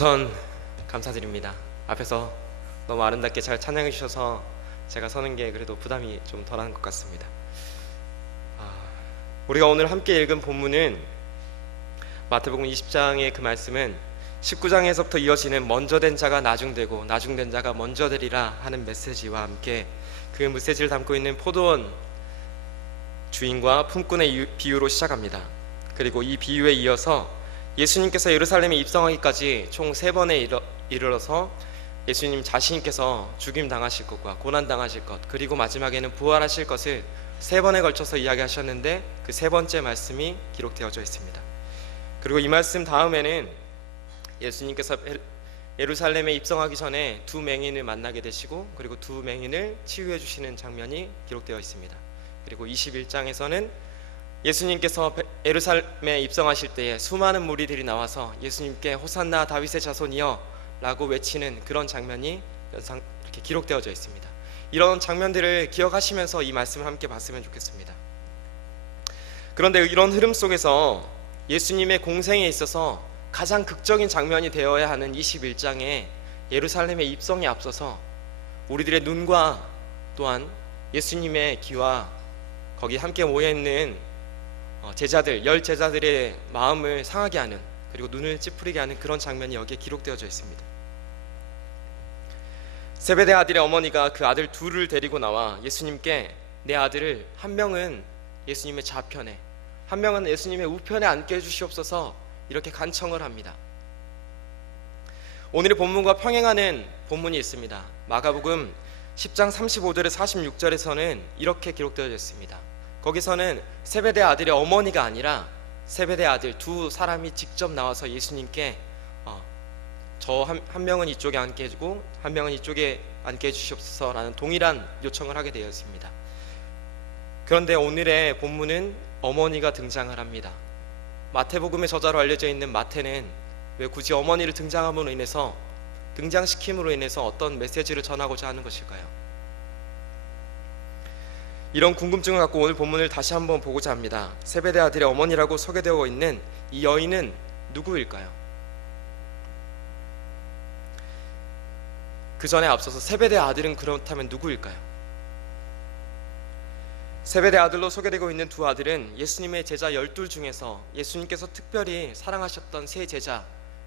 우선 감사드립니다. 앞에서 너무 아름답게 잘 찬양해 주셔서 제가 서는 게 그래도 부담이 좀 덜한 것 같습니다. 우리가 오늘 함께 읽은 본문은 마태복음 20장의 그 말씀은 19장에서부터 이어지는 먼저 된 자가 나중되고 나중된 자가 먼저 되리라 하는 메시지와 함께 그 메시지를 담고 있는 포도원 주인과 품꾼의 비유로 시작합니다. 그리고 이 비유에 이어서 예수님께서 예루살렘에 입성하기까지 총 3번에 이르러서 예수님 자신께서 죽임 당하실 것과 고난 당하실 것, 그리고 마지막에는 부활하실 것을 3번에 걸쳐서 이야기하셨는데 그 3번째 말씀이 기록되어져 있습니다. 그리고 이 말씀 다음에는 예수님께서 예루살렘에 입성하기 전에 2 맹인을 만나게 되시고 그리고 2 맹인을 치유해 주시는 장면이 기록되어 있습니다. 그리고 21장에서는 예수님께서 예루살렘에 입성하실 때에 수많은 무리들이 나와서 예수님께 호산나 다윗의 자손이여 라고 외치는 그런 장면이 이렇게 기록되어져 있습니다. 이런 장면들을 기억하시면서 이 말씀을 함께 봤으면 좋겠습니다. 그런데 이런 흐름 속에서 예수님의 공생에 있어서 가장 극적인 장면이 되어야 하는 21장에 예루살렘의 입성에 앞서서 우리들의 눈과 또한 예수님의 귀와 거기 함께 모여있는 제자들, 10 제자들의 마음을 상하게 하는, 그리고 눈을 찌푸리게 하는 그런 장면이 여기에 기록되어져 있습니다. 세베대 아들의 어머니가 그 아들 2를 데리고 나와 예수님께 내 아들을 한 명은 예수님의 좌편에 한 명은 예수님의 우편에 앉게 해주시옵소서 이렇게 간청을 합니다. 오늘의 본문과 평행하는 본문이 있습니다. 마가복음 10장 35절에 46절에서는 이렇게 기록되어져 있습니다. 거기서는 세베대 아들의 어머니가 아니라 세베대 아들 2 사람이 직접 나와서 예수님께 저 한 명은 이쪽에 앉게 해주고 한 명은 이쪽에 앉게 해주시옵소서라는 동일한 요청을 하게 되었습니다. 그런데 오늘의 본문은 어머니가 등장을 합니다. 마태복음의 저자로 알려져 있는 마태는 왜 굳이 어머니를 등장시킴으로 인해서 어떤 메시지를 전하고자 하는 것일까요? 이런 궁금증을 갖고 오늘 본문을 다시 한번 보고자 합니다. 세베대 아들의 어머니라고 소개되어 있는 이 여인은 누구일까요? 그 전에 앞서서 세베대 아들은 그렇다면 누구일까요? 세베대 아들로 소개되고 있는 2 아들은 예수님의 제자 12 중에서 예수님께서 특별히 사랑하셨던 3 제자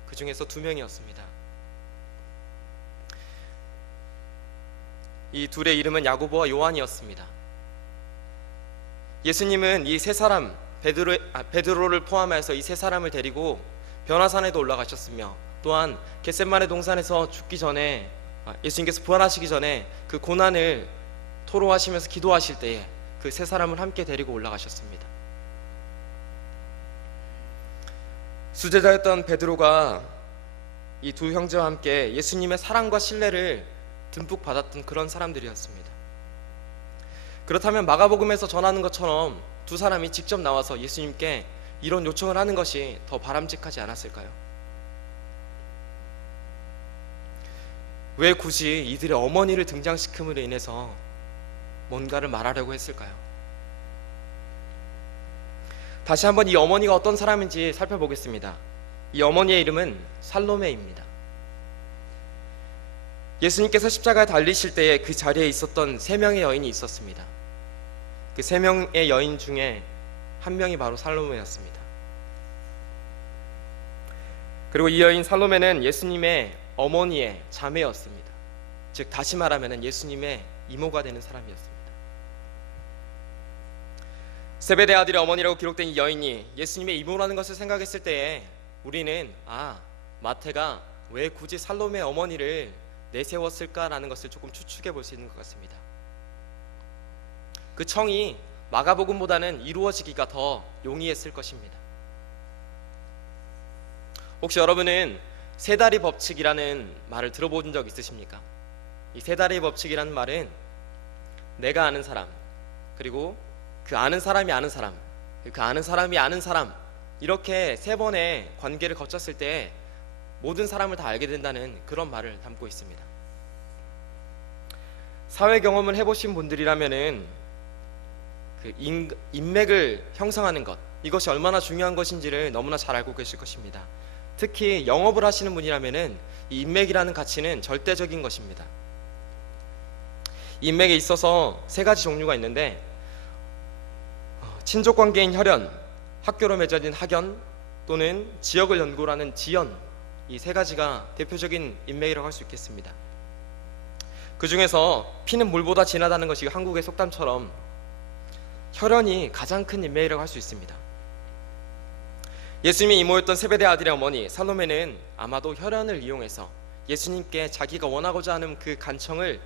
그 중에서 2명이었습니다. 이 둘의 이름은 야고보와 요한이었습니다. 예수님은 이 3사람 베드로를 포함해서 이 3사람을 데리고 변화산에도 올라가셨으며 또한 겟세마네 동산에서 죽기 전에 예수님께서 부활하시기 전에 그 고난을 토로하시면서 기도하실 때에 그 3사람을 함께 데리고 올라가셨습니다. 수제자였던 베드로가 이 2 형제와 함께 예수님의 사랑과 신뢰를 듬뿍 받았던 그런 사람들이었습니다. 그렇다면 마가복음에서 전하는 것처럼 2 사람이 직접 나와서 예수님께 이런 요청을 하는 것이 더 바람직하지 않았을까요? 왜 굳이 이들의 어머니를 등장시킴으로 인해서 뭔가를 말하려고 했을까요? 다시 한번 이 어머니가 어떤 사람인지 살펴보겠습니다. 이 어머니의 이름은 살로메입니다. 예수님께서 십자가에 달리실 때에 그 자리에 있었던 3명의 여인이 있었습니다. 그 3명의 여인 중에 한 명이 바로 살로메였습니다. 그리고 이 여인 살로메는 예수님의 어머니의 자매였습니다. 즉 다시 말하면 예수님의 이모가 되는 사람이었습니다. 세베대 아들의 어머니라고 기록된 이 여인이 예수님의 이모라는 것을 생각했을 때에 우리는 마태가 왜 굳이 살로메 어머니를 내세웠을까라는 것을 조금 추측해 볼 수 있는 것 같습니다. 그 청이 마가복음보다는 이루어지기가 더 용이했을 것입니다. 혹시 여러분은 세다리 법칙이라는 말을 들어본 적 있으십니까? 이 세다리 법칙이라는 말은 내가 아는 사람, 그리고 그 아는 사람이 아는 사람, 그 아는 사람이 아는 사람, 이렇게 3번의 관계를 거쳤을 때 모든 사람을 다 알게 된다는 그런 말을 담고 있습니다. 사회 경험을 해보신 분들이라면은 그 인맥을 형성하는 것, 이것이 얼마나 중요한 것인지를 너무나 잘 알고 계실 것입니다. 특히 영업을 하시는 분이라면은 이 인맥이라는 가치는 절대적인 것입니다. 인맥에 있어서 세 가지 종류가 있는데, 친족 관계인 혈연, 학교로 맺어진 학연, 또는 지역을 연고로 하는 지연, 이 세 가지가 대표적인 인맥이라고 할 수 있겠습니다. 그 중에서 피는 물보다 진하다는 것이 한국의 속담처럼 혈연이 가장 큰 인맥이라고 할 수 있습니다. 예수님이 이모였던 세베대 아들의 어머니 살로메는 아마도 혈연을 이용해서 예수님께 자기가 원하고자 하는 그 간청을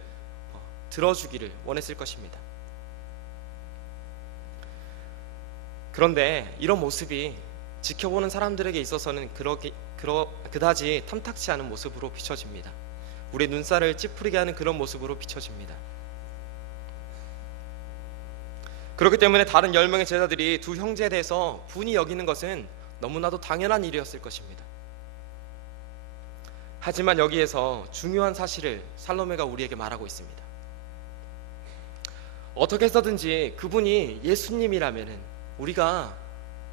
들어주기를 원했을 것입니다. 그런데 이런 모습이 지켜보는 사람들에게 있어서는 그다지 탐탁치 않은 모습으로 비춰집니다. 우리 눈살을 찌푸리게 하는 그런 모습으로 비춰집니다. 그렇기 때문에 다른 10명의 제자들이 두 형제에 대해서 분이 여기는 것은 너무나도 당연한 일이었을 것입니다. 하지만 여기에서 중요한 사실을 살로메가 우리에게 말하고 있습니다. 어떻게 해서든지 그분이 예수님이라면은 우리가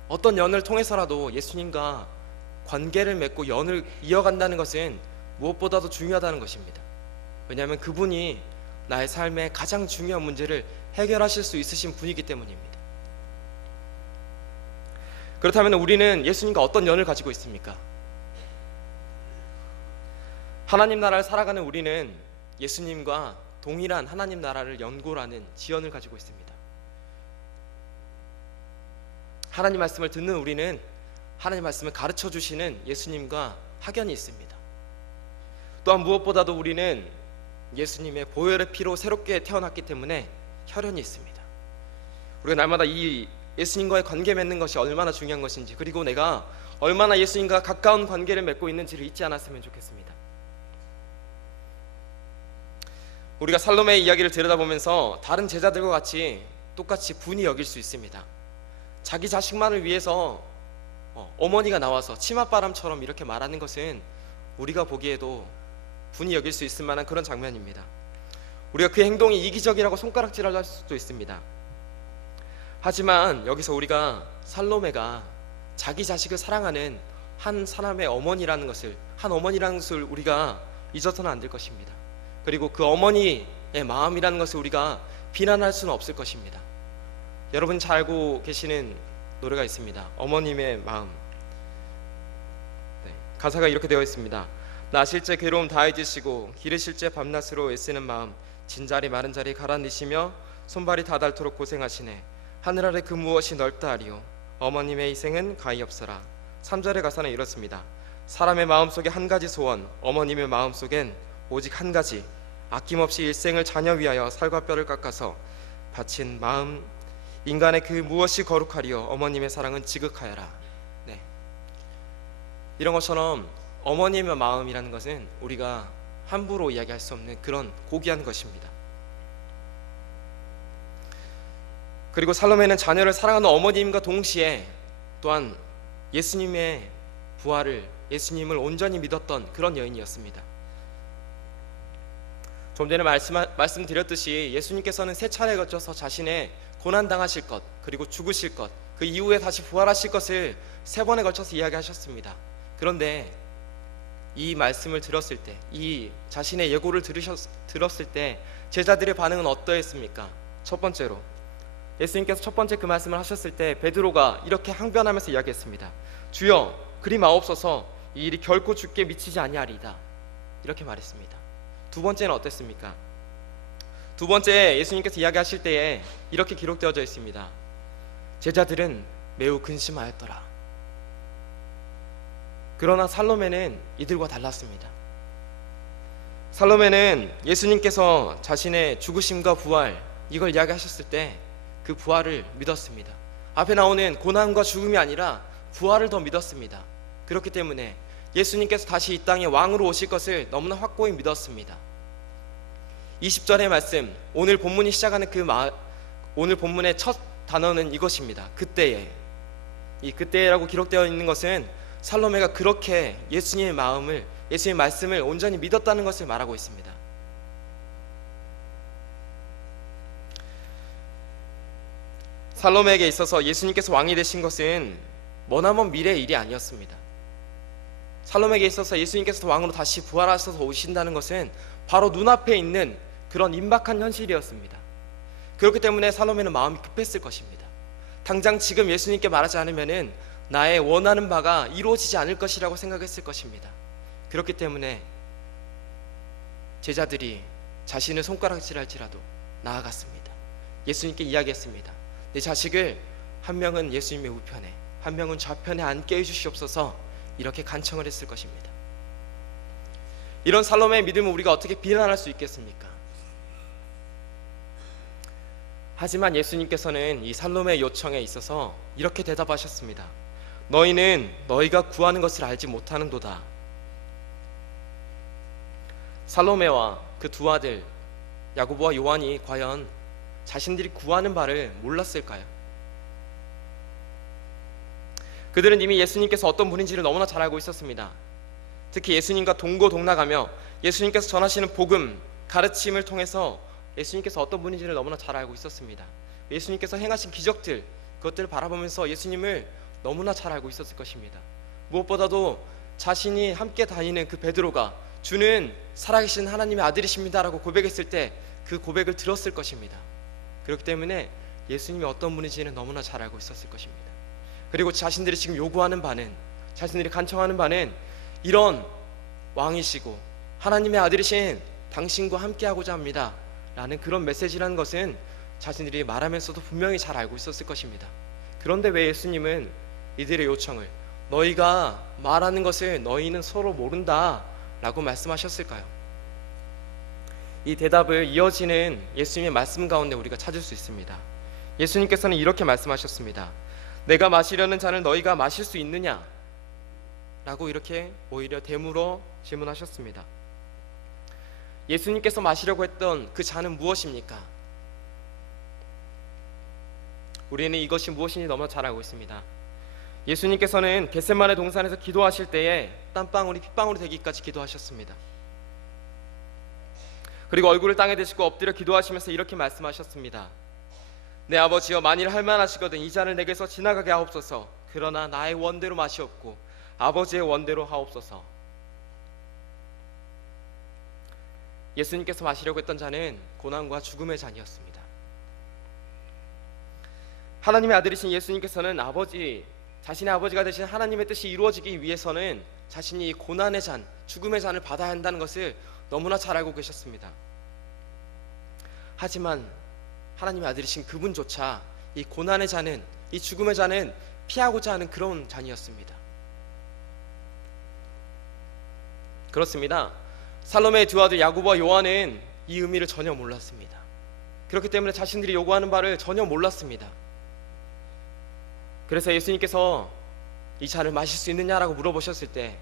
어떤 연을 통해서라도 예수님과 관계를 맺고 연을 이어간다는 것은 무엇보다도 중요하다는 것입니다. 왜냐하면 그분이 나의 삶의 가장 중요한 문제를 해결하실 수 있으신 분이기 때문입니다. 그렇다면 우리는 예수님과 어떤 연을 가지고 있습니까? 하나님 나라를 살아가는 우리는 예수님과 동일한 하나님 나라를 연고라는 지연을 가지고 있습니다. 하나님 말씀을 듣는 우리는 하나님 말씀을 가르쳐 주시는 예수님과 학연이 있습니다. 또한 무엇보다도 우리는 예수님의 보혈의 피로 새롭게 태어났기 때문에 혈연이 있습니다. 우리가 날마다 이 예수님과의 관계 맺는 것이 얼마나 중요한 것인지, 그리고 내가 얼마나 예수님과 가까운 관계를 맺고 있는지를 잊지 않았으면 좋겠습니다. 우리가 살로메의 이야기를 들여다보면서 다른 제자들과 같이 똑같이 분이 여길 수 있습니다. 자기 자식만을 위해서 어머니가 나와서 치맛바람처럼 이렇게 말하는 것은 우리가 보기에도 분이 여길 수 있을 만한 그런 장면입니다. 우리가 그 행동이 이기적이라고 손가락질을 할 수도 있습니다. 하지만 여기서 우리가 살로메가 자기 자식을 사랑하는 한 사람의 어머니라는 것을, 우리가 잊어서는 안 될 것입니다. 그리고 그 어머니의 마음이라는 것을 우리가 비난할 수는 없을 것입니다. 여러분 잘 알고 계시는 노래가 있습니다. 어머님의 마음. 가사가 이렇게 되어 있습니다. 나실 때 괴로움 다 잊으시고 기르실 때 밤낮으로 애쓰는 마음, 진자리 마른 자리 가라앉으시며 손발이 다 닳도록 고생하시네. 하늘 아래 그 무엇이 넓다 하리요. 어머님의 희생은 가히 없어라. 3절의 가사는 이렇습니다. 사람의 마음속에 한 가지 소원, 어머님의 마음속엔 오직 한 가지, 아낌없이 일생을 자녀 위하여 살과 뼈를 깎아서 바친 마음, 인간의 그 무엇이 거룩하리요. 어머님의 사랑은 지극하여라. 네. 이런 것처럼 어머님의 마음이라는 것은 우리가 함부로 이야기할 수 없는 그런 고귀한 것입니다. 그리고 살로메는 자녀를 사랑하는 어머님과 동시에 또한 예수님의 부활을, 예수님을 온전히 믿었던 그런 여인이었습니다. 좀 전에 말씀드렸듯이 예수님께서는 3차례에 걸쳐서 자신의 고난당하실 것, 그리고 죽으실 것, 그 이후에 다시 부활하실 것을 3번에 걸쳐서 이야기하셨습니다. 그런데 이 말씀을 들었을 때, 이 자신의 예고를 들었을 때 제자들의 반응은 어떠했습니까? 첫 번째로 예수님께서 첫 번째 그 말씀을 하셨을 때 베드로가 이렇게 항변하면서 이야기했습니다. 주여, 그리 마옵소서. 이 일이 결코 주께 미치지 아니하리이다. 이렇게 말했습니다. 두 번째는 어땠습니까? 두 번째 예수님께서 이야기하실 때에 이렇게 기록되어져 있습니다. 제자들은 매우 근심하였더라. 그러나 살로메는 이들과 달랐습니다. 살로메는 예수님께서 자신의 죽으심과 부활, 이걸 이야기하셨을 때 그 부활을 믿었습니다. 앞에 나오는 고난과 죽음이 아니라 부활을 더 믿었습니다. 그렇기 때문에 예수님께서 다시 이 땅에 왕으로 오실 것을 너무나 확고히 믿었습니다. 20절의 말씀, 오늘 본문이 시작하는 오늘 본문의 첫 단어는 이것입니다. 그때에. 이 그때라고 기록되어 있는 것은 살로메가 그렇게 예수님의 마음을, 예수님의 말씀을 온전히 믿었다는 것을 말하고 있습니다. 살로메에게 있어서 예수님께서 왕이 되신 것은 머나먼 미래의 일이 아니었습니다. 살롬에게 있어서 예수님께서 왕으로 다시 부활하셔서 오신다는 것은 바로 눈앞에 있는 그런 임박한 현실이었습니다. 그렇기 때문에 살로메는 마음이 급했을 것입니다. 당장 지금 예수님께 말하지 않으면은 나의 원하는 바가 이루어지지 않을 것이라고 생각했을 것입니다. 그렇기 때문에 제자들이 자신을 손가락질할지라도 나아갔습니다. 예수님께 이야기했습니다. 내 자식을 한 명은 예수님의 우편에, 한 명은 좌편에 앉게 해주시옵소서, 이렇게 간청을 했을 것입니다. 이런 살로메의 믿음을 우리가 어떻게 비난할 수 있겠습니까? 하지만 예수님께서는 이 살로메의 요청에 있어서 이렇게 대답하셨습니다. 너희는 너희가 구하는 것을 알지 못하는도다. 살로메와 그 두 아들 야고보와 요한이 과연 자신들이 구하는 바를 몰랐을까요? 그들은 이미 예수님께서 어떤 분인지를 너무나 잘 알고 있었습니다. 특히 예수님과 동고동락하며 예수님께서 전하시는 복음, 가르침을 통해서 예수님께서 어떤 분인지를 너무나 잘 알고 있었습니다. 예수님께서 행하신 기적들, 그것들을 바라보면서 예수님을 너무나 잘 알고 있었을 것입니다. 무엇보다도 자신이 함께 다니는 그 베드로가 주는 살아계신 하나님의 아들이십니다라고 고백했을 때 그 고백을 들었을 것입니다. 그렇기 때문에 예수님이 어떤 분인지는 너무나 잘 알고 있었을 것입니다. 그리고 자신들이 지금 요구하는 바는, 자신들이 간청하는 바는 이런 왕이시고 하나님의 아들이신 당신과 함께하고자 합니다 라는 그런 메시지라는 것은 자신들이 말하면서도 분명히 잘 알고 있었을 것입니다. 그런데 왜 예수님은 이들의 요청을 너희가 말하는 것을 너희는 서로 모른다 라고 말씀하셨을까요? 이 대답을 이어지는 예수님의 말씀 가운데 우리가 찾을 수 있습니다. 예수님께서는 이렇게 말씀하셨습니다. 내가 마시려는 잔을 너희가 마실 수 있느냐? 라고 이렇게 오히려 되물어 질문하셨습니다. 예수님께서 마시려고 했던 그 잔은 무엇입니까? 우리는 이것이 무엇인지 너무 잘 알고 있습니다. 예수님께서는 겟세마네 동산에서 기도하실 때에 땀방울이 핏방울이 되기까지 기도하셨습니다. 그리고 얼굴을 땅에 대시고 엎드려 기도하시면서 이렇게 말씀하셨습니다. 내 아버지여, 만일 할만하시거든 이 잔을 내게서 지나가게 하옵소서. 그러나 나의 원대로 마시옵고 아버지의 원대로 하옵소서. 예수님께서 마시려고 했던 잔은 고난과 죽음의 잔이었습니다. 하나님의 아들이신 예수님께서는 자신의 아버지가 되신 하나님의 뜻이 이루어지기 위해서는 자신이 고난의 잔, 죽음의 잔을 받아야 한다는 것을 너무나 잘 알고 계셨습니다. 하지만 하나님의 아들이신 그분조차 이 고난의 잔은, 이 죽음의 잔은 피하고자 하는 그런 잔이었습니다. 그렇습니다. 살로메의 두 아들 야고보와 요한은 이 의미를 전혀 몰랐습니다. 그렇기 때문에 자신들이 요구하는 바를 전혀 몰랐습니다. 그래서 예수님께서 이 잔을 마실 수 있느냐라고 물어보셨을 때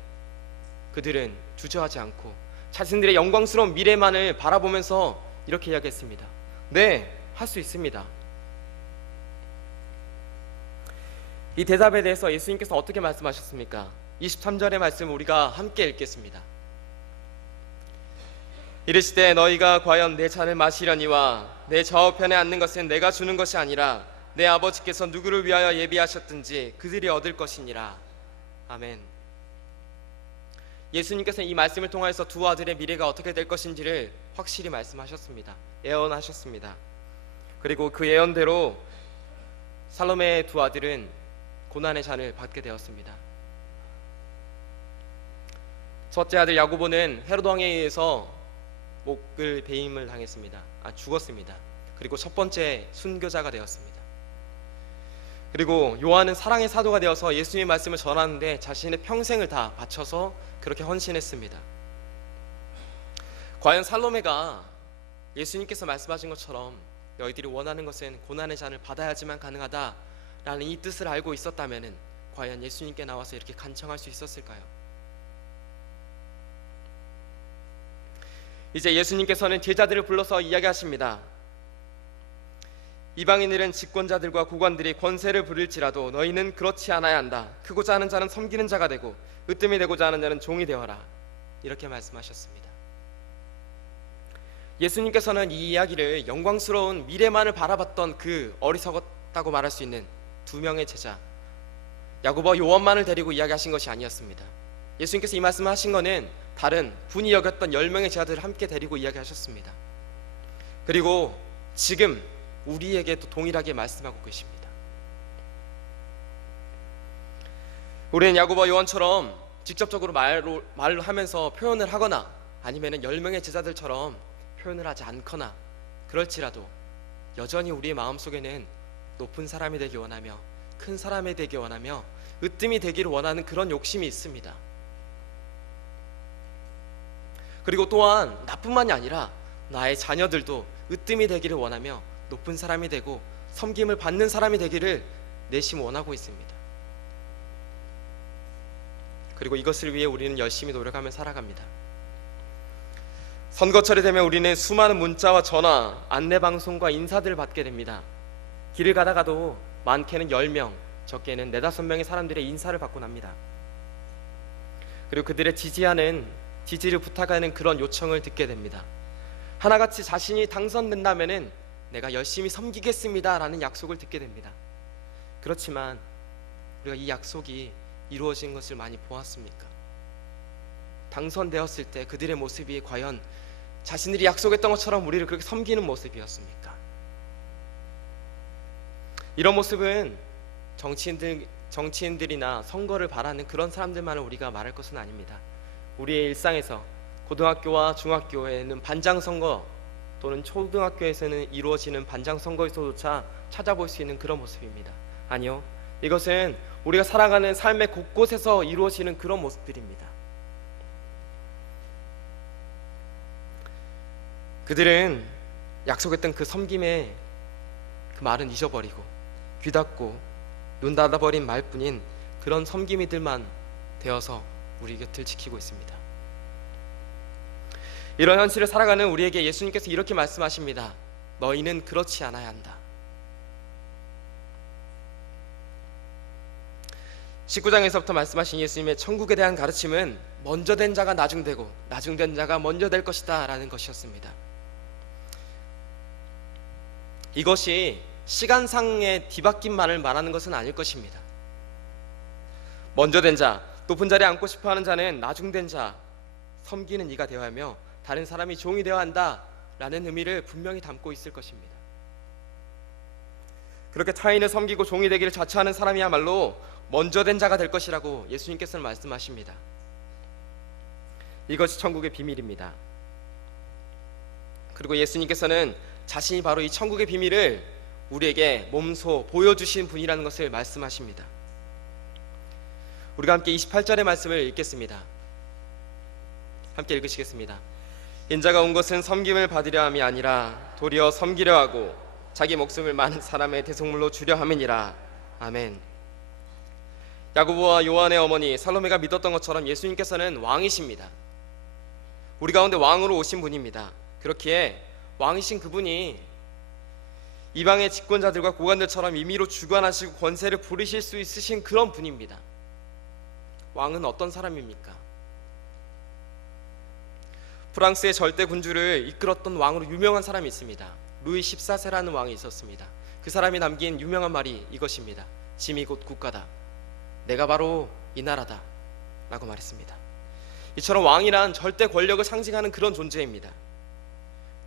그들은 주저하지 않고 자신들의 영광스러운 미래만을 바라보면서 이렇게 이야기했습니다. 네, 할 수 있습니다. 이 대답에 대해서 예수님께서 어떻게 말씀하셨습니까? 23절의 말씀을 우리가 함께 읽겠습니다. 이르시되 너희가 과연 내 잔을 마시려니와 내 좌우편에 앉는 것은 내가 주는 것이 아니라 내 아버지께서 누구를 위하여 예비하셨든지 그들이 얻을 것이니라. 아멘. 예수님께서는 이 말씀을 통하여서 두 아들의 미래가 어떻게 될 것인지를 확실히 말씀하셨습니다. 예언하셨습니다. 그리고 그 예언대로 살로메의 두 아들은 고난의 잔을 받게 되었습니다. 첫째 아들 야고보는 헤롯 왕에 의해서 목을 베임을 당했습니다. 죽었습니다. 그리고 첫 번째 순교자가 되었습니다. 그리고 요한은 사랑의 사도가 되어서 예수님의 말씀을 전하는데 자신의 평생을 다 바쳐서 그렇게 헌신했습니다. 과연 살로메가 예수님께서 말씀하신 것처럼 너희들이 원하는 것은 고난의 잔을 받아야지만 가능하다라는 이 뜻을 알고 있었다면 과연 예수님께 나와서 이렇게 간청할 수 있었을까요? 이제 예수님께서는 제자들을 불러서 이야기하십니다. 이방인들은 집권자들과 고관들이 권세를 부릴지라도 너희는 그렇지 않아야 한다. 크고자 하는 자는 섬기는 자가 되고 으뜸이 되고자 하는 자는 종이 되어라. 이렇게 말씀하셨습니다. 예수님께서는 이 이야기를 영광스러운 미래만을 바라봤던 그 어리석었다고 말할 수 있는 두 명의 제자 야고보와 요한만을 데리고 이야기하신 것이 아니었습니다. 예수님께서 이 말씀을 하신 거는 다른 분이 여겼던 10명의 제자들을 함께 데리고 이야기하셨습니다. 그리고 지금 우리에게도 동일하게 말씀하고 계십니다. 우리는 야고보와 요한처럼 직접적으로 말로 하면서 표현을 하거나 아니면 10명의 제자들처럼 표현을 하지 않거나 그럴지라도 여전히 우리의 마음속에는 높은 사람이 되기 원하며 큰 사람이 되기 원하며 으뜸이 되기를 원하는 그런 욕심이 있습니다. 그리고 또한 나뿐만이 아니라 나의 자녀들도 으뜸이 되기를 원하며 높은 사람이 되고 섬김을 받는 사람이 되기를 내심 원하고 있습니다. 그리고 이것을 위해 우리는 열심히 노력하며 살아갑니다. 선거철이 되면 우리는 수많은 문자와 전화, 안내방송과 인사들을 받게 됩니다. 길을 가다가도 많게는 10명, 적게는 4-5명의 사람들의 인사를 받곤 합니다. 그리고 그들의 지지를 부탁하는 그런 요청을 듣게 됩니다. 하나같이 자신이 당선된다면은 내가 열심히 섬기겠습니다 라는 약속을 듣게 됩니다. 그렇지만 우리가 이 약속이 이루어진 것을 많이 보았습니까? 당선되었을 때 그들의 모습이 과연 자신들이 약속했던 것처럼 우리를 그렇게 섬기는 모습이었습니까? 이런 모습은 정치인들이나 선거를 바라는 그런 사람들만을 우리가 말할 것은 아닙니다. 우리의 일상에서 고등학교와 중학교에는 반장선거 또는 초등학교에서는 이루어지는 반장선거에서조차 찾아볼 수 있는 그런 모습입니다. 아니요, 이것은 우리가 살아가는 삶의 곳곳에서 이루어지는 그런 모습들입니다. 그들은 약속했던 그 섬김의 그 말은 잊어버리고 귀 닫고 눈 닫아버린 말뿐인 그런 섬김이들만 되어서 우리 곁을 지키고 있습니다. 이런 현실을 살아가는 우리에게 예수님께서 이렇게 말씀하십니다. 너희는 그렇지 않아야 한다. 19장에서부터 말씀하신 예수님의 천국에 대한 가르침은 먼저 된 자가 나중되고 나중된 자가 먼저 될 것이다 라는 것이었습니다. 이것이 시간상의 뒤바뀐만을 말하는 것은 아닐 것입니다. 먼저 된 자, 높은 자리에 앉고 싶어하는 자는 나중된 자, 섬기는 이가 되어야 하며 다른 사람이 종이 되어야 한다 라는 의미를 분명히 담고 있을 것입니다. 그렇게 타인을 섬기고 종이 되기를 자처하는 사람이야말로 먼저 된 자가 될 것이라고 예수님께서는 말씀하십니다. 이것이 천국의 비밀입니다. 그리고 예수님께서는 자신이 바로 이 천국의 비밀을 우리에게 몸소 보여주신 분이라는 것을 말씀하십니다. 우리가 함께 28절의 말씀을 읽겠습니다. 함께 읽으시겠습니다. 인자가 온 것은 섬김을 받으려 함이 아니라 도리어 섬기려 하고 자기 목숨을 많은 사람의 대속물로 주려 함이니라. 아멘. 야고보와 요한의 어머니 살로메가 믿었던 것처럼 예수님께서는 왕이십니다. 우리 가운데 왕으로 오신 분입니다. 그렇기에 왕이신 그분이 이방의 집권자들과 고관들처럼 임의로 주관하시고 권세를 부리실 수 있으신 그런 분입니다. 왕은 어떤 사람입니까? 프랑스의 절대 군주를 이끌었던 왕으로 유명한 사람이 있습니다. 루이 14세라는 왕이 있었습니다. 그 사람이 남긴 유명한 말이 이것입니다. 짐이 곧 국가다. 내가 바로 이 나라다 라고 말했습니다. 이처럼 왕이란 절대 권력을 상징하는 그런 존재입니다.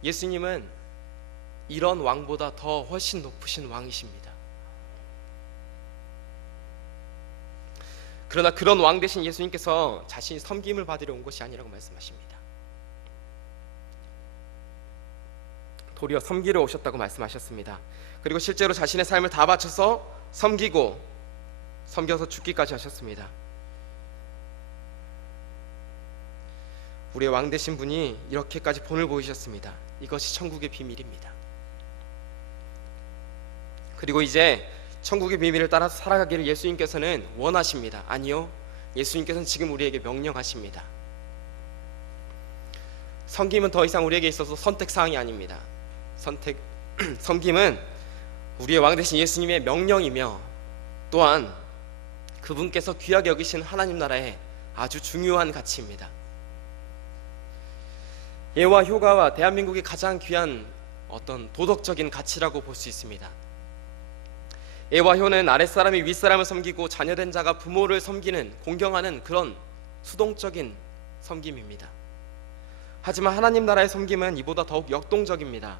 예수님은 이런 왕보다 더 훨씬 높으신 왕이십니다. 그러나 그런 왕 대신 예수님께서 자신이 섬김을 받으려 온 것이 아니라고 말씀하십니다. 도리어 섬기러 오셨다고 말씀하셨습니다. 그리고 실제로 자신의 삶을 다 바쳐서 섬기고 섬겨서 죽기까지 하셨습니다. 우리의 왕 되신 분이 이렇게까지 본을 보이셨습니다. 이것이 천국의 비밀입니다. 그리고 이제 천국의 비밀을 따라서 살아가기를 예수님께서는 원하십니다. 아니요, 예수님께서는 지금 우리에게 명령하십니다. 섬김은 더 이상 우리에게 있어서 선택사항이 아닙니다. 섬김은 우리의 왕 되신 예수님의 명령이며 또한 그분께서 귀하게 여기신 하나님 나라의 아주 중요한 가치입니다. 예와 효가와 대한민국의 가장 귀한 어떤 도덕적인 가치라고 볼 수 있습니다. 예와 효는 아랫사람이 윗사람을 섬기고 자녀된 자가 부모를 섬기는 공경하는 그런 수동적인 섬김입니다. 하지만 하나님 나라의 섬김은 이보다 더욱 역동적입니다.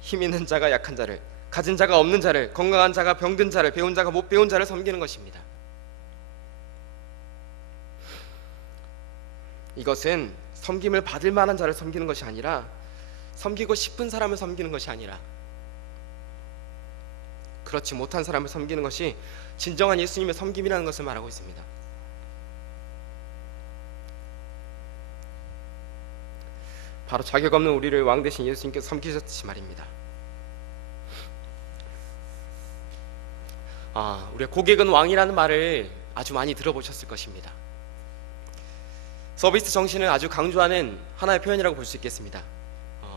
힘 있는 자가 약한 자를, 가진 자가 없는 자를, 건강한 자가 병든 자를, 배운 자가 못 배운 자를 섬기는 것입니다. 이것은 섬김을 받을 만한 자를 섬기는 것이 아니라, 섬기고 싶은 사람을 섬기는 것이 아니라, 그렇지 못한 사람을 섬기는 것이 진정한 예수님의 섬김이라는 것을 말하고 있습니다. 바로 자격 없는 우리를 왕 대신 예수님께서 섬기셨듯이 말입니다. 우리가 고객은 왕이라는 말을 아주 많이 들어보셨을 것입니다. 서비스 정신을 아주 강조하는 하나의 표현이라고 볼 수 있겠습니다.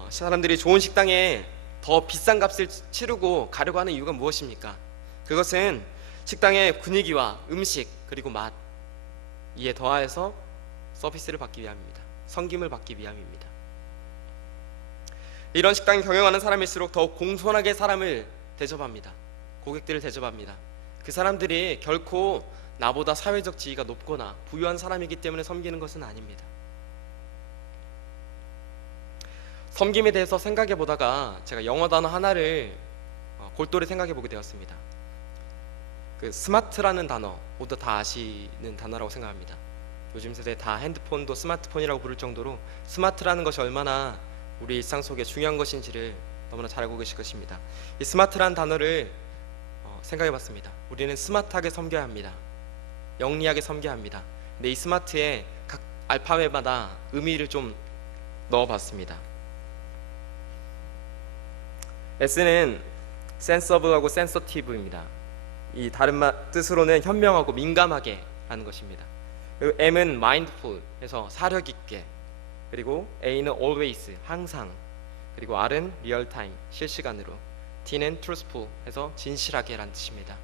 사람들이 좋은 식당에 더 비싼 값을 치르고 가려고 하는 이유가 무엇입니까? 그것은 식당의 분위기와 음식 그리고 맛, 이에 더하여서 서비스를 받기 위함입니다. 섬김을 받기 위함입니다. 이런 식당을 경영하는 사람일수록 더욱 공손하게 사람을 대접합니다. 고객들을 대접합니다. 그 사람들이 결코 나보다 사회적 지위가 높거나 부유한 사람이기 때문에 섬기는 것은 아닙니다. 섬김에 대해서 생각해 보다가 제가 영어 단어 하나를 골똘히 생각해 보게 되었습니다. 그 스마트라는 단어 모두 다 아시는 단어라고 생각합니다. 요즘 세대 다 핸드폰도 스마트폰이라고 부를 정도로 스마트라는 것이 얼마나 우리 일상 속에 중요한 것인지를 너무나 잘 알고 계실 것입니다. 이 스마트라는 단어를 생각해 봤습니다. 우리는 스마트하게 섬겨야 합니다. 영리하게 섬겨야 합니다. 근데 이 스마트에 각 알파벳마다 의미를 좀 넣어 봤습니다. S는 sensible하고 sensitive입니다. 이 다른 뜻으로는 현명하고 민감하게 하는 것입니다. 그리고 M은 mindful 해서 사력 있게, 그리고 A는 always 항상, 그리고 R은 real time 실시간으로, T는 truthful 해서 진실하게 라는 뜻입니다.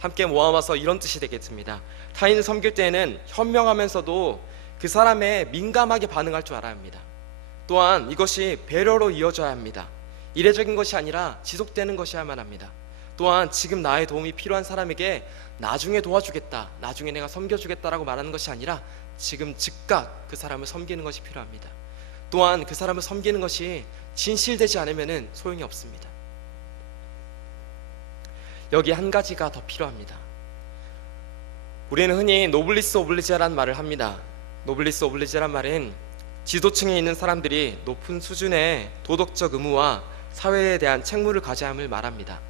함께 모아봐서 이런 뜻이 되겠습니다. 타인을 섬길 때에는 현명하면서도 그 사람의 민감하게 반응할 줄 알아야 합니다. 또한 이것이 배려로 이어져야 합니다. 이례적인 것이 아니라 지속되는 것이어야만 합니다. 또한 지금 나의 도움이 필요한 사람에게 나중에 도와주겠다, 나중에 내가 섬겨주겠다라고 말하는 것이 아니라 지금 즉각 그 사람을 섬기는 것이 필요합니다. 또한 그 사람을 섬기는 것이 진실되지 않으면 소용이 없습니다. 여기 한 가지가 더 필요합니다. 우리는 흔히 노블리스 오블리지아라는 말을 합니다. 노블리스 오블리지아란 말은 지도층에 있는 사람들이 높은 수준의 도덕적 의무와 사회에 대한 책무를 가져야 함을 말합니다.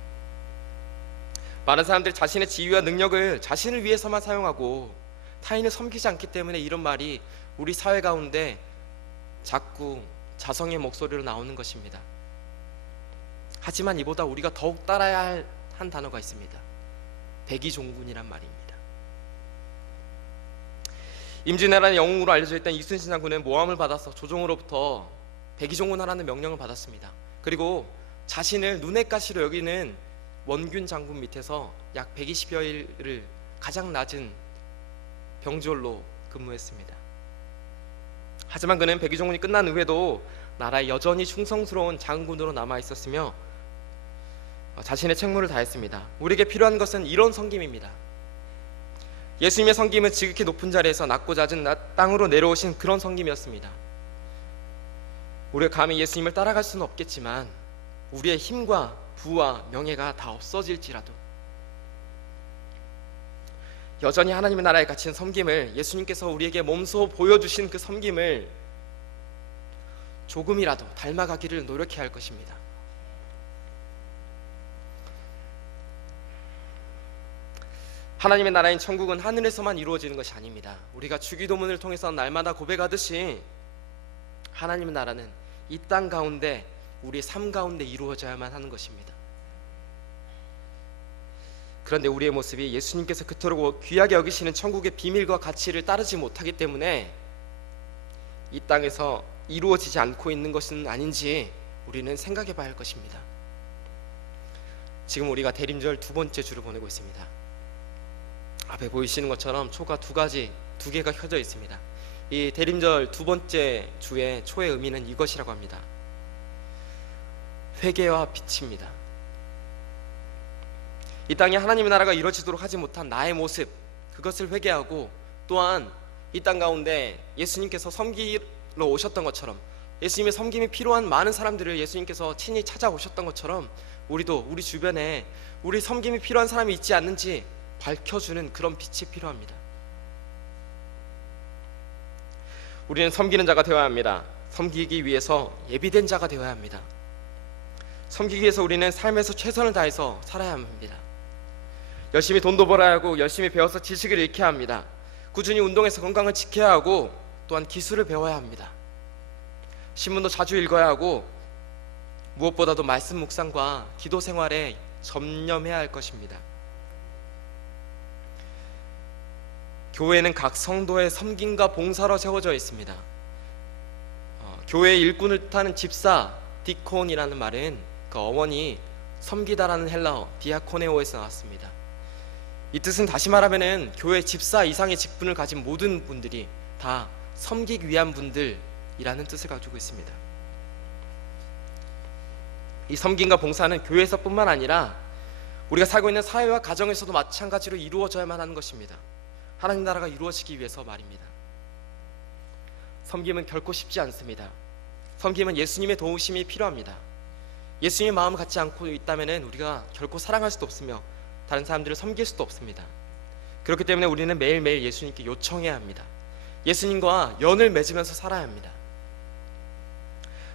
많은 사람들이 자신의 지위와 능력을 자신을 위해서만 사용하고 타인을 섬기지 않기 때문에 이런 말이 우리 사회 가운데 자꾸 자성의 목소리로 나오는 것입니다. 하지만 이보다 우리가 더욱 따라야 할 한 단어가 있습니다. 백의종군이란 말입니다. 임진왜란의 영웅으로 알려져 있던 이순신 장군은 모함을 받아서 조정으로부터 백의종군하라는 명령을 받았습니다. 그리고 자신을 눈엣 가시로 여기는 원균 장군 밑에서 약 120여일을 가장 낮은 병졸로 근무했습니다. 하지만 그는 백의종군이 끝난 후에도 나라에 여전히 충성스러운 장군으로 남아 있었으며 자신의 책무를 다했습니다. 우리에게 필요한 것은 이런 섬김입니다. 예수님의 섬김은 지극히 높은 자리에서 낮고 잦은 땅으로 내려오신 그런 섬김이었습니다. 우리가 감히 예수님을 따라갈 수는 없겠지만 우리의 힘과 부와 명예가 다 없어질지라도 여전히 하나님의 나라에 갇힌 섬김을, 예수님께서 우리에게 몸소 보여주신 그 섬김을 조금이라도 닮아가기를 노력해야 할 것입니다. 하나님의 나라인 천국은 하늘에서만 이루어지는 것이 아닙니다. 우리가 주기도문을 통해서 날마다 고백하듯이 하나님의 나라는 이 땅 가운데 우리의 삶 가운데 이루어져야만 하는 것입니다. 그런데 우리의 모습이 예수님께서 그토록 귀하게 여기시는 천국의 비밀과 가치를 따르지 못하기 때문에 이 땅에서 이루어지지 않고 있는 것은 아닌지 우리는 생각해 봐야 할 것입니다. 지금 우리가 대림절 두 번째 주를 보내고 있습니다. 앞에 보이시는 것처럼 초가 두 개가 켜져 있습니다. 이 대림절 두 번째 주의 초의 의미는 이것이라고 합니다. 회개와 빛입니다. 이 땅에 하나님의 나라가 이루어지도록 하지 못한 나의 모습, 그것을 회개하고 또한 이 땅 가운데 예수님께서 섬기러 오셨던 것처럼 예수님의 섬김이 필요한 많은 사람들을 예수님께서 친히 찾아오셨던 것처럼 우리도 우리 주변에 우리 섬김이 필요한 사람이 있지 않는지 밝혀주는 그런 빛이 필요합니다. 우리는 섬기는 자가 되어야 합니다. 섬기기 위해서 예비된 자가 되어야 합니다. 섬기기 위해서 우리는 삶에서 최선을 다해서 살아야 합니다. 열심히 돈도 벌어야 하고 열심히 배워서 지식을 잃게 합니다. 꾸준히 운동해서 건강을 지켜야 하고 또한 기술을 배워야 합니다. 신문도 자주 읽어야 하고 무엇보다도 말씀 묵상과 기도 생활에 전념해야 할 것입니다. 교회는 각 성도의 섬김과 봉사로 세워져 있습니다. 교회의 일꾼을 뜻하는 집사, 디콘이라는 말은 그 어원이 섬기다라는 헬라어 디아코네오에서 나왔습니다. 이 뜻은 다시 말하면은 교회 집사 이상의 직분을 가진 모든 분들이 다 섬기기 위한 분들이라는 뜻을 가지고 있습니다. 이 섬김과 봉사는 교회에서뿐만 아니라 우리가 살고 있는 사회와 가정에서도 마찬가지로 이루어져야만 하는 것입니다. 하나님 나라가 이루어지기 위해서 말입니다. 섬김은 결코 쉽지 않습니다. 섬김은 예수님의 도우심이 필요합니다. 예수님의 마음을 갖지 않고 있다면 우리가 결코 사랑할 수도 없으며 다른 사람들을 섬길 수도 없습니다. 그렇기 때문에 우리는 매일매일 예수님께 요청해야 합니다. 예수님과 연을 맺으면서 살아야 합니다.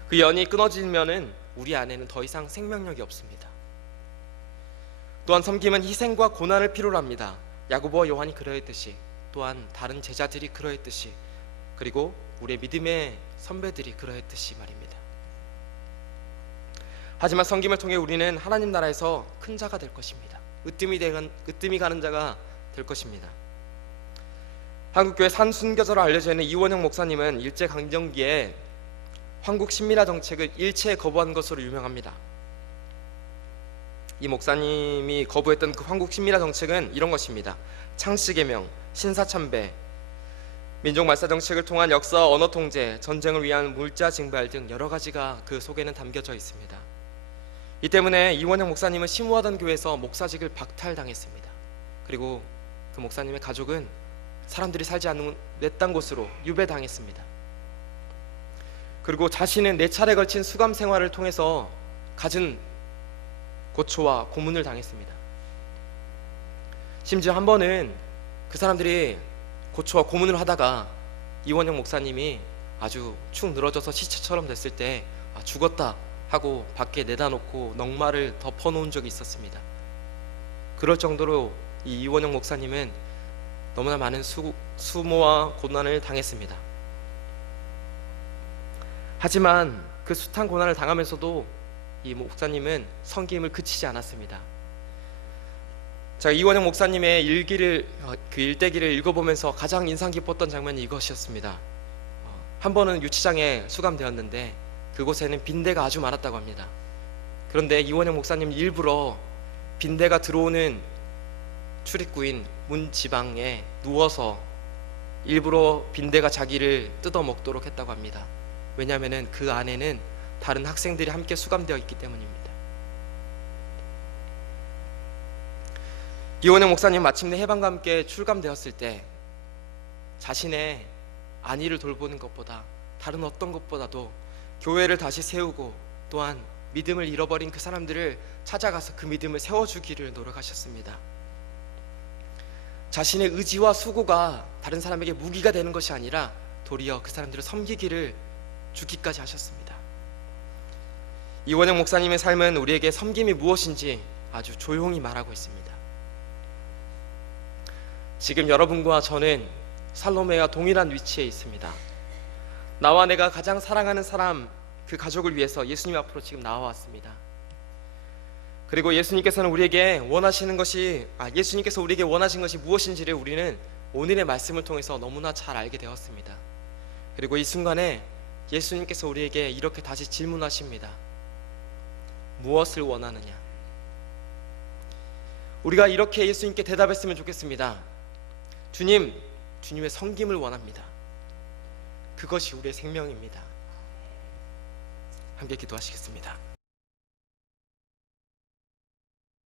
그 연이 끊어지면은 우리 안에는 더 이상 생명력이 없습니다. 또한 섬김은 희생과 고난을 필요로 합니다. 야고보와 요한이 그러했듯이 또한 다른 제자들이 그러했듯이 그리고 우리의 믿음의 선배들이 그러했듯이 말입니다. 하지만 섬김을 통해 우리는 하나님 나라에서 큰 자가 될 것입니다. 으뜸이 가는 자가 될 것입니다. 한국교회 산순교자로 알려져 있는 이원영 목사님은 일제강점기에 황국 신민화 정책을 일체에 거부한 것으로 유명합니다. 이 목사님이 거부했던 그 황국 신민화 정책은 이런 것입니다. 창씨개명, 신사참배, 민족말사 정책을 통한 역사 언어 통제, 전쟁을 위한 물자 징발 등 여러 가지가 그 속에는 담겨져 있습니다. 이 때문에 이원영 목사님은 심우하던 교회에서 목사직을 박탈당했습니다. 그리고 그 목사님의 가족은 사람들이 살지 않는 외딴 곳으로 유배당했습니다. 그리고 자신은 4차례 걸친 수감 생활을 통해서 갖은 고초와 고문을 당했습니다. 심지어 한 번은 그 사람들이 고초와 고문을 하다가 이원영 목사님이 아주 축 늘어져서 시체처럼 됐을 때 죽었다 하고 밖에 내다 놓고 넝마를 덮어놓은 적이 있었습니다. 그럴 정도로 이 이원영 목사님은 너무나 많은 수모와 고난을 당했습니다. 하지만 그 숱한 고난을 당하면서도 이 목사님은 섬김을 그치지 않았습니다. 제가 이원영 목사님의 그 일대기를 읽어보면서 가장 인상 깊었던 장면이 이것이었습니다. 한 번은 유치장에 수감되었는데 그곳에는 빈대가 아주 많았다고 합니다. 그런데 이원영 목사님 일부러 빈대가 들어오는 출입구인 문 지방에 누워서 일부러 빈대가 자기를 뜯어 먹도록 했다고 합니다. 왜냐하면 그 안에는 다른 학생들이 함께 수감되어 있기 때문입니다. 이원영 목사님 마침내 해방과 함께 출감되었을 때 자신의 안위를 돌보는 것보다 다른 어떤 것보다도 교회를 다시 세우고 또한 믿음을 잃어버린 그 사람들을 찾아가서 그 믿음을 세워주기를 노력하셨습니다. 자신의 의지와 수고가 다른 사람에게 무기가 되는 것이 아니라 도리어 그 사람들을 섬기기를 주기까지 하셨습니다. 이원영 목사님의 삶은 우리에게 섬김이 무엇인지 아주 조용히 말하고 있습니다. 지금 여러분과 저는 살로메와 동일한 위치에 있습니다. 나와 내가 가장 사랑하는 사람, 그 가족을 위해서 예수님 앞으로 지금 나와왔습니다. 그리고 예수님께서는 우리에게 예수님께서 우리에게 원하신 것이 무엇인지를 우리는 오늘의 말씀을 통해서 너무나 잘 알게 되었습니다. 그리고 이 순간에 예수님께서 우리에게 이렇게 다시 질문하십니다. 무엇을 원하느냐? 우리가 이렇게 예수님께 대답했으면 좋겠습니다. 주님의 섬김을 원합니다. 그것이 우리의 생명입니다. 함께 기도하시겠습니다.